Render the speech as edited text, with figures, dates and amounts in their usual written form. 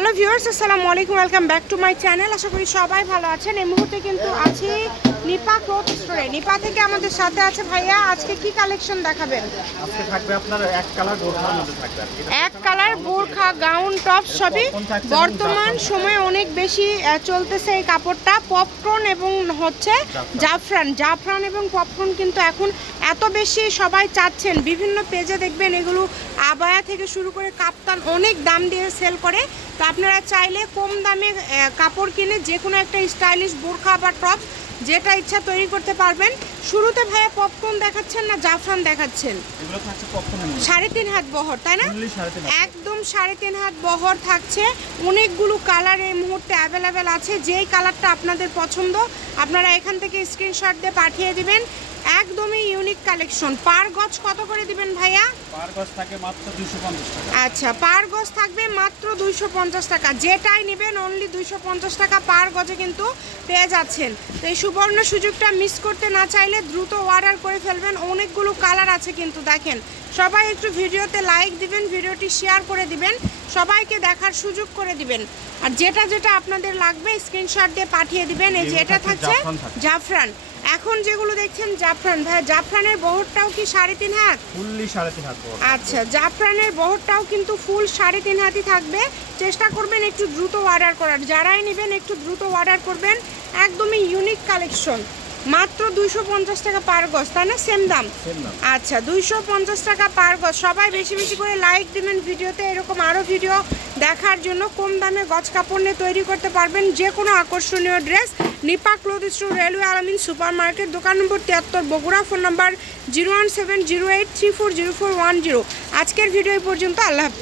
Hello viewers, আসসালামু আলাইকুম, welcome back to my channel. আশা করি সবাই ভালো আছেন। এই মুহূর্তে কিন্তু আছি নিপা ক্লথ স্টোরে। নিপা থেকে আমাদের সাথে আছে ভাইয়া। আজকে কি কালেকশন দেখাবেন? আজকে থাকবে আপনার এক কালার বোরখার মধ্যে থাকবে। এক কালার বোরখা, গাউন, টপ সবই বর্তমান সময়ে অনেক বেশি চলতেছে এই কাপড়টা। পপকর্ন এবং হচ্ছে জাফরান এবং পপকর্ন কিন্তু এখন এত বেশি সবাই চাচ্ছেন। বিভিন্ন পেজে দেখবেন এগুলো আবায়া থেকে শুরু করে কাপ্তান অনেক দাম দিয়ে সেল করে। তো আপনারা চাইলে কম দামে কাপড় কিনে যে কোনো একটা স্টাইলিশ বোরখা বা টপ যেটা ইচ্ছা তৈরি করতে পারবেন। শুরুতে ভাইয়া পপকর্ন দেখাচ্ছেন না জাফরান দেখাচ্ছেন? এগুলো থাকছে পপকর্নের মধ্যে 3.5 হাত বহর, তাই না? only 3.5 হাত। একদম 3.5 হাত বহর থাকছে। অনেকগুলো কালার এই মুহূর্তে অ্যাভেলেবেল আছে। যেই কালারটা আপনাদের পছন্দ আপনারা এখান থেকে স্ক্রিনশট দিয়ে পাঠিয়ে দিবেন। একদমই ইউনিক কালেকশন। পার গজ কত করে দিবেন ভাইয়া? পার গজ থাকে মাত্র 250 টাকা। আচ্ছা, পার গজ থাকবে মাত্র 250 টাকা। যেটাই নেবেন অনলি 250 টাকা পার গজে কিন্তু পেয়ে যাচ্ছেন। তো এই সুবর্ণ সুযোগটা মিস করতে না চাইলে দ্রুত অর্ডার করে ফেলবেন। অনেকগুলো কালার আছে কিন্তু দেখেন। সবাই একটু ভিডিওতে লাইক দিবেন, ভিডিওটি শেয়ার করে দিবেন, সবাইকে দেখার সুযোগ করে দিবেন। আর যেটা যেটা আপনাদের লাগবে স্ক্রিনশট দিয়ে পাঠিয়ে দিবেন। এই যে এটা থাকছে জাফরান। এখন যেগুলো দেখছেন জাফরান, ভাই জাফরানের বহরটাও কি 3.5 হাত? ফুললি 3.5 হাত বড়। আচ্ছা, জাফরানের বহরটাও কিন্তু ফুল 3.5 হাতই থাকবে। চেষ্টা করবেন একটু দ্রুত অর্ডার করার। যারাই নেবেন একটু দ্রুত অর্ডার করবেন। একদমই ইউনিক কালেকশন। মাত্র 250 টাকা পার গজ, তাই না? সেম দাম। আচ্ছা, 250 টাকা পার গজ। সবাই বেশি বেশি করে লাইক দিবেন ভিডিওতে। এরকম আরও ভিডিও দেখার জন্য কম দামে গজ কাপড় নিয়ে তৈরি করতে পারবেন যে কোনো আকর্ষণীয় dress. Nipa cloth store, railway Alamin super market, দোকান নম্বর 73, বগুড়া। Phone number 01708340410। আজকের ভিডিও এই পর্যন্ত। আল্লাহ হাফিজ।